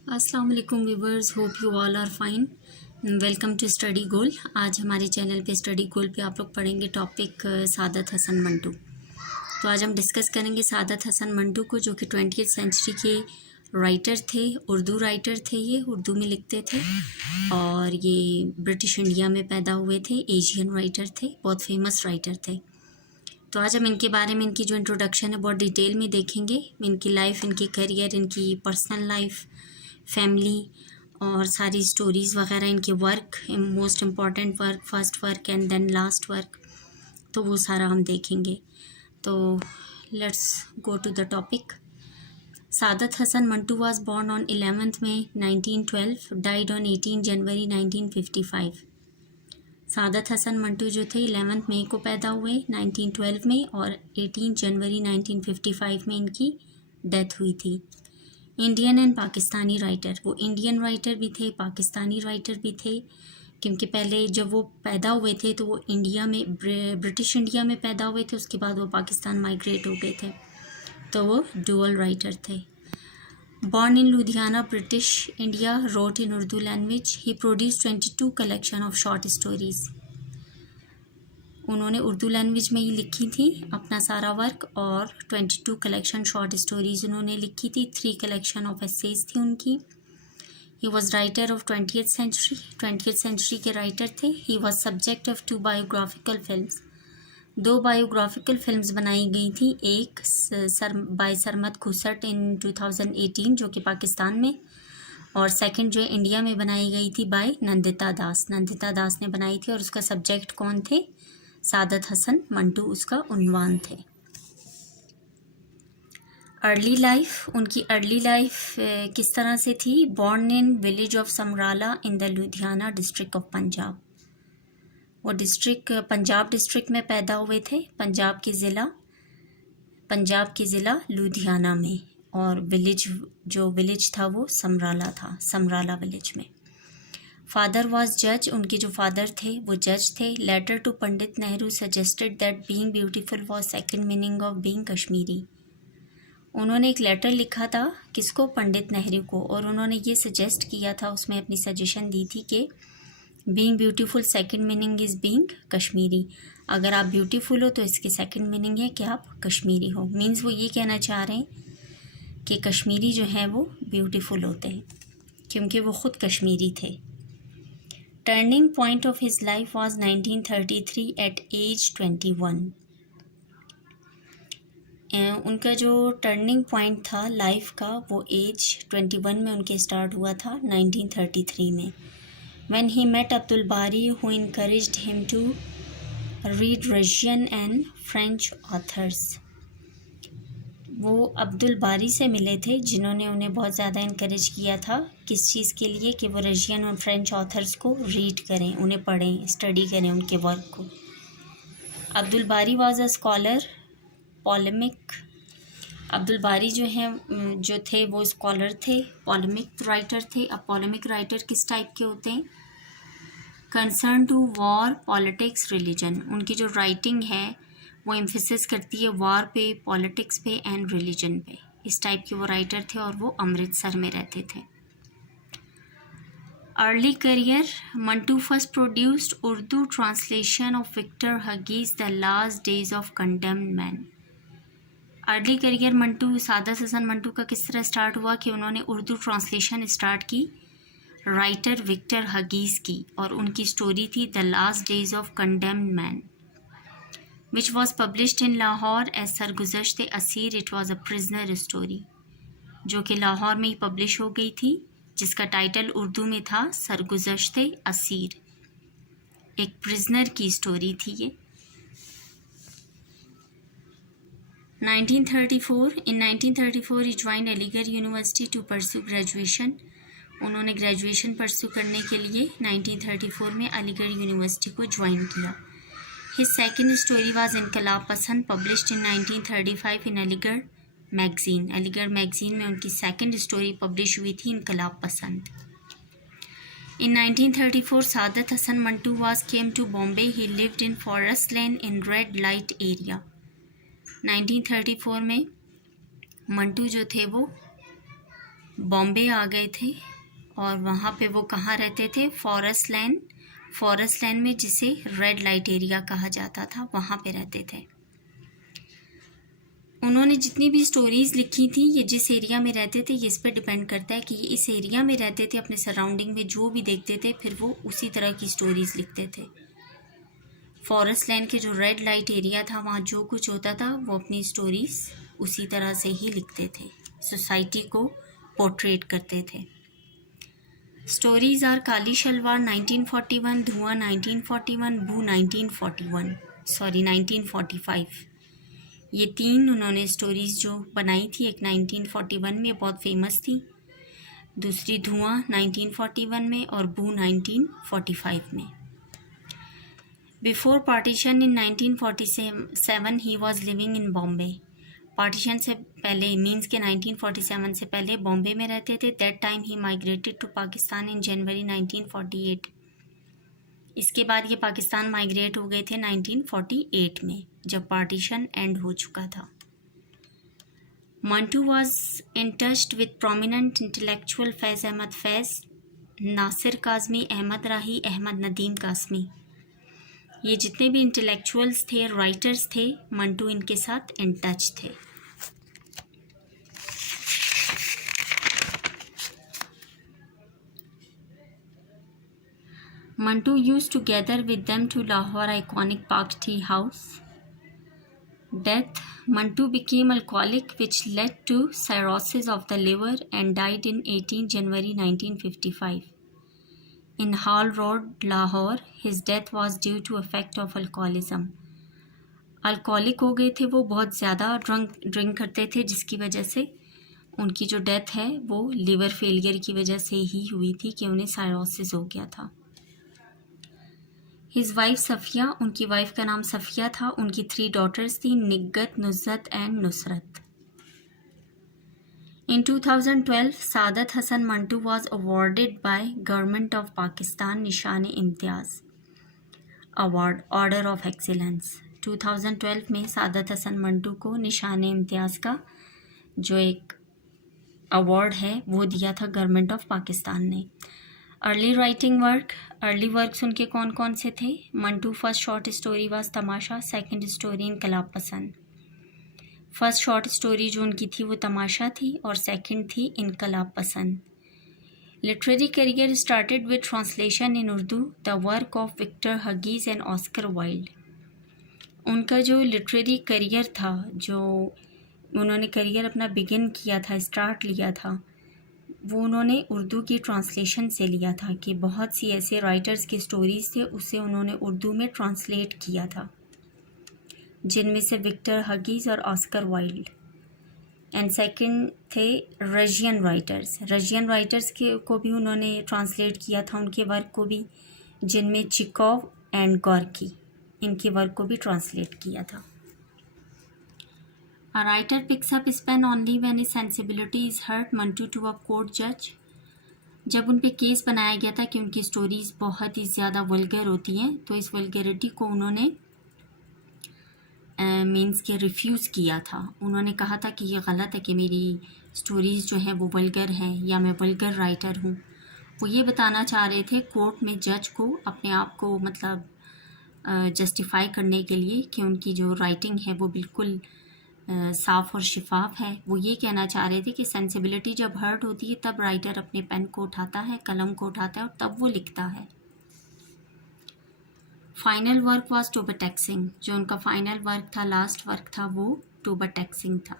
अस्सलाम वालेकुम viewers, hope you all are fine. Welcome to study goal. आज हमारे चैनल पे स्टडी गोल पे आप लोग पढ़ेंगे टॉपिक सादत हसन मंटू। तो आज हम डिस्कस करेंगे सादत हसन मंटू को, जो कि 20वीं सेंचुरी के राइटर थे, उर्दू राइटर थे। ये उर्दू में लिखते थे और ये ब्रिटिश इंडिया में पैदा हुए थे। एशियन राइटर थे, बहुत फेमस राइटर थे। तो आज हम इनके बारे में, इनकी जो इंट्रोडक्शन है बहुत डिटेल में देखेंगे। इनकी लाइफ, इनकी करियर, इनकी पर्सनल लाइफ, फैमिली और सारी स्टोरीज़ वगैरह, इनके work, most important work, first work and then last work, तो वो सारा हम देखेंगे। तो let's go to the topic. Saadat Hasan Manto was born on 11 May 1912, died on 18 January 1955। Saadat Hasan Manto जो थे 11 मई को पैदा हुए 1912 में और 18 जनवरी 1955 में इनकी डेथ हुई थी। इंडियन एंड पाकिस्तानी राइटर, वो इंडियन राइटर भी थे, पाकिस्तानी राइटर भी थे, क्योंकि पहले जब वो पैदा हुए थे तो वो इंडिया में, ब्रिटिश इंडिया में पैदा हुए थे, उसके बाद वो पाकिस्तान माइग्रेट हो गए थे, तो वो डुअल राइटर थे। Born in Ludhiana, British India, wrote in Urdu language. He produced 22 collection of short stories. उन्होंने उर्दू लैंग्वेज में ही लिखी थी अपना सारा वर्क और 22 कलेक्शन शॉर्ट स्टोरीज उन्होंने लिखी थी। 3 कलेक्शन ऑफ एसेज थी उनकी। He was writer of 20th century के राइटर थे। He was subject of 2 biographical films. 2 biographical films बनाई गई थी, एक बाय सरमद खुसट इन 2018 जो कि पाकिस्तान में, और सेकंड जो इंडिया में बनाई गई थी बाय नंदिता दास। नंदिता दास ने बनाई थी और उसका सब्जेक्ट कौन थे? सादत हसन मंटू उसका उन्वान थे। अर्ली लाइफ, उनकी अर्ली लाइफ किस तरह से थी? Born in village of Samrala in the Ludhiana district of Punjab. वो डिस्ट्रिक्ट पंजाब डिस्ट्रिक्ट में पैदा हुए थे, पंजाब के ज़िला लुधियाना में, और विलेज था वो समराला था, समराला विलेज में। फादर वॉज जज, उनके जो फादर थे वो जज थे। Letter to Pandit Nehru suggested that being beautiful was second meaning of being Kashmiri. उन्होंने एक लेटर लिखा था, किसको? पंडित नेहरू को, और उन्होंने ये सजेस्ट किया था, उसमें अपनी सजेशन दी थी कि being beautiful second meaning is being Kashmiri. अगर आप ब्यूटीफुल हो तो इसकी सेकंड मीनिंग है कि आप कश्मीरी हो। मीन्स वो ये कहना चाह रहे हैं कि कश्मीरी जो है वो ब्यूटीफुल होते हैं, क्योंकि वो ख़ुद कश्मीरी थे। Turning point of his life was 1933 at age 21। उनका जो टर्निंग पॉइंट था लाइफ का वो एज 21 में उनके स्टार्ट हुआ था, 1933 में। When he met Abdul Bari who encouraged him to read Russian and French authors. वो अब्दुल बारी से मिले थे, जिन्होंने उन्हें बहुत ज़्यादा इनकरेज किया था, किस चीज़ के लिए? कि वो रशियन और फ्रेंच ऑथर्स को रीड करें, उन्हें पढ़ें, स्टडी करें उनके वर्क को। अब्दुल बारी वाज अ स्कॉलर, पॉलेमिक। अब्दुल बारी जो थे वो स्कॉलर थे, पॉलेमिक राइटर थे। अब पॉलेमिक राइटर किस टाइप के होते हैं? Concern to war, politics, religion. उनकी जो राइटिंग है वो एम्फेसिस करती है वॉर पे, पॉलिटिक्स पे एंड रिलीजन पे। इस टाइप के वो राइटर थे और वो अमृतसर में रहते थे। Early career, Manto first produced Urdu translation of Victor Hugo's the last days of condemned man. Early career Manto, Saadat Hasan Manto का किस तरह स्टार्ट हुआ कि उन्होंने उर्दू ट्रांसलेशन स्टार्ट की राइटर विक्टर हगीज की, और उनकी स्टोरी थी the last days of condemned man, which was published in Lahore as Sarguzasht Aseer. It was a prisoner story, जो कि लाहौर में ही पब्लिश हो गई थी, जिसका टाइटल उर्दू में था सरगुज़श्त असीर। एक प्रिजनर की स्टोरी थी ये। 1934, in 1934 he join Aligarh University to pursue graduation. उन्होंने ग्रेजुएशन परस्यू करने के लिए 1934 में अलीगढ़ यूनिवर्सिटी को ज्वाइन किया। His second story was Inquilab Pasand, published in 1935 in Aligarh magazine. Aligarh magazine में उनकी सेकेंड स्टोरी पब्लिश हुई थी, इनकलाब Pasand. In 1934 Saadat Hasan Manto was came to Bombay. He lived in forest lane in red light area. 1934 में मंटू जो थे वो बॉम्बे आ गए थे और वहाँ पे वो कहाँ रहते थे, फॉरेस्ट लैंड में, जिसे रेड लाइट एरिया कहा जाता था, वहाँ पे रहते थे। उन्होंने जितनी भी स्टोरीज़ लिखी थी, ये जिस एरिया में रहते थे, ये इस पर डिपेंड करता है कि ये इस एरिया में रहते थे, अपने सराउंडिंग में जो भी देखते थे फिर वो उसी तरह की स्टोरीज़ लिखते थे। फॉरेस्ट लैंड के जो रेड लाइट एरिया था, वहाँ जो कुछ होता था वो अपनी स्टोरीज़ उसी तरह से ही लिखते थे, सोसाइटी को पोर्ट्रेट करते थे। स्टोरीज़ आर काली शलवार 1941, धुआं 1941, बू 1945। ये 3 उन्होंने स्टोरीज़ जो बनाई थी, एक 1941 में बहुत फेमस थी, दूसरी धुआं 1941 में और बू 1945 में। Before partition in 1947 he was living in Bombay. Partition से पहले मीन्स के 1947 से पहले बॉम्बे में रहते थे। That time he migrated to Pakistan in January 1948। इसके बाद ये पाकिस्तान माइग्रेट हो गए थे 1948 में, जब पार्टीशन एंड हो चुका था। Manto was in touch with prominent intellectual Faiz Ahmed Faiz, Nasir Kazmi, Ahmed Rahi, Ahmed Nadeem Qasmi. ये जितने भी इंटेलेक्चुअल्स थे, राइटर्स थे, मंटू इनके साथ इन टच थे। Mantu used to gather with them to Lahore iconic Park Tea House. Death: Mantu became alcoholic, which led to cirrhosis of the liver and died in 18 January 1955 in Hall Road, Lahore. His death was due to effect of alcoholism. Alcoholic हो गए थे वो, बहुत ज़्यादा drink करते थे, जिसकी वजह से उनकी जो डेथ है वो लिवर फेलियर की वजह से ही हुई थी कि उन्हें साइरोसिस हो गया था। हिज वाइफ सफ़िया, उनकी वाइफ का नाम सफ़िया था। उनकी 3 डॉटर्स थी, Nighat, Nuzhat and Nusrat. In 2012 Saadat Hasan Manto was awarded by government of Pakistan Nishan Imtiaz award, order of excellence. 2012 में सादत हसन मंटू को निशान इम्तियाज़ का जो एक अवार्ड है वो दिया था गवर्नमेंट ऑफ पाकिस्तान ने। Early writing work, early works उनके कौन कौन से थे? Mantu first short story was Tamasha, second story इनकलाब पसंद। फर्स्ट शॉर्ट स्टोरी जो उनकी थी वो तमाशा थी और सेकंड थी इनकलाब पसंद। Literary career started with translation in Urdu, the work of Victor Hugo and Oscar Wilde. उनका जो लिटरेरी करियर था, जो उन्होंने करियर अपना बिगिन किया था, स्टार्ट लिया था, वो उन्होंने उर्दू की ट्रांसलेशन से लिया था कि बहुत सी ऐसे राइटर्स की स्टोरीज़ थे, उसे उन्होंने उर्दू में ट्रांसलेट किया था, जिनमें से विक्टर हगीज और ऑस्कर वाइल्ड। एंड सेकंड थे रशियन राइटर्स के को भी उन्होंने ट्रांसलेट किया था, उनके वर्क को भी, जिनमें चिकोव एंड गॉर्की, इनके वर्क को भी ट्रांसलेट किया था। A writer picks up his pen only when his sensibility is hurt. Mantu to a court judge. जब उन पे केस बनाया गया था कि उनकी स्टोरीज़ बहुत ही ज़्यादा वल्गर होती हैं, तो इस वल्गरिटी को उन्होंने मीन्स के रिफ्यूज़ किया था। उन्होंने कहा था कि ये गलत है कि मेरी स्टोरीज़ जो हैं वो वल्गर हैं या मैं वल्गर राइटर हूँ। वो ये बताना चाह रहे थे कोर्ट में जज को, अपने आप को मतलब जस्टिफाई करने के लिए कि उनकी जो राइटिंग है वो बिल्कुल साफ़ और शिफाफ है। वो ये कहना चाह रहे थे कि सेंसिबिलिटी जब हर्ट होती है तब राइटर अपने पेन को उठाता है, कलम को उठाता है और तब वो लिखता है। फाइनल वर्क वाज टूबर टैक्सिंग, जो उनका फाइनल वर्क था, लास्ट वर्क था, वो टूबर टैक्सिंग था।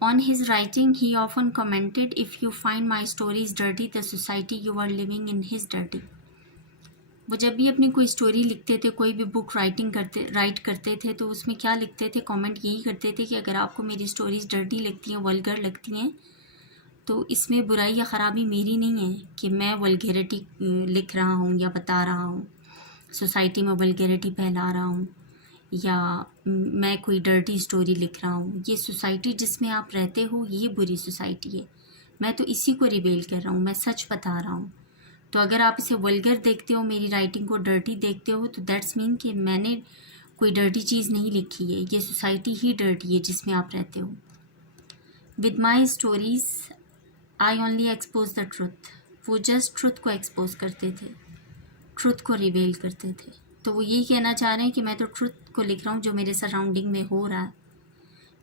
On his writing he often commented, if you find my stories dirty, the society you are living in his dirty. वो जब भी अपनी कोई स्टोरी लिखते थे, कोई भी बुक राइट करते थे, तो उसमें क्या लिखते थे, कमेंट यही करते थे कि अगर आपको मेरी स्टोरीज़ डर्टी लगती हैं, वल्गर लगती हैं, तो इसमें बुराई या ख़राबी मेरी नहीं है कि मैं वल्गैरिटी लिख रहा हूँ या बता रहा हूँ, सोसाइटी में वल्गैरिटी फैला रहा हूँ, या मैं कोई डर्टी स्टोरी लिख रहा हूँ। ये सोसाइटी जिसमें आप रहते हो ये बुरी सोसाइटी है, मैं तो इसी को रिवेल कर रहा हूँ, मैं सच बता रहा हूँ। तो अगर आप इसे वल्गर देखते हो, मेरी राइटिंग को डर्टी देखते हो, तो दैट्स मीन कि मैंने कोई डर्टी चीज़ नहीं लिखी है, ये सोसाइटी ही डर्टी है जिसमें आप रहते हो। With my stories I only expose the truth. वो जस्ट ट्रुथ को एक्सपोज करते थे, ट्रुथ को रिवेल करते थे। तो वो यही कहना चाह रहे हैं कि मैं तो ट्रुथ को लिख रहा हूँ जो मेरे सराउंडिंग में हो रहा है।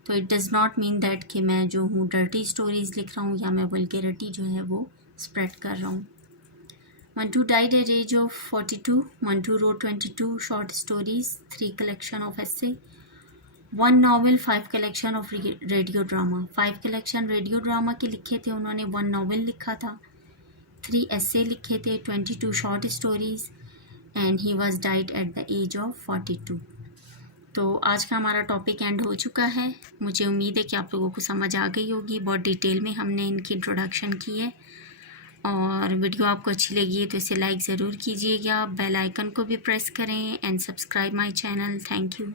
तो it does not mean that कि मैं जो हूँ डर्टी स्टोरीज़ लिख रहा हूँ या मैं वल्गैरिटी जो है वो स्प्रेड कर रहा हूँ। Mantu died at age of 42. Mantu wrote 22 short stories, 3 collection of essay, 1 novel, 5 collection of radio drama. 5 collection radio drama के लिखे थे उन्होंने, 1 novel लिखा था, 3 essay लिखे थे, 22 short stories, and he was died at the age of 42. तो आज का हमारा टॉपिक एंड हो चुका है। मुझे उम्मीद है कि आप लोगों को समझ आ गई होगी। बहुत डिटेल में हमने इनकी इंट्रोडक्शन की है। और वीडियो आपको अच्छी लगी है तो इसे लाइक ज़रूर कीजिएगा, बेल आइकन को भी प्रेस करें and subscribe my channel. Thank you.